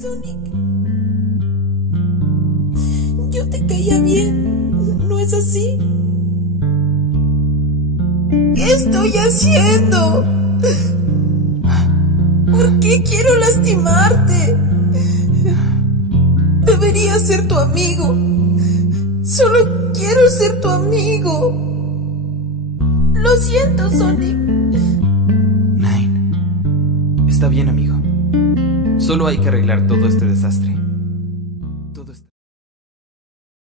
Sonic, yo te caía bien, ¿no es así? ¿Qué estoy haciendo? ¿Por qué quiero lastimarte? Debería ser tu amigo. Solo quiero ser tu amigo. Lo siento, Sonic. Nine, está bien, amigo. Solo hay que arreglar todo este desastre.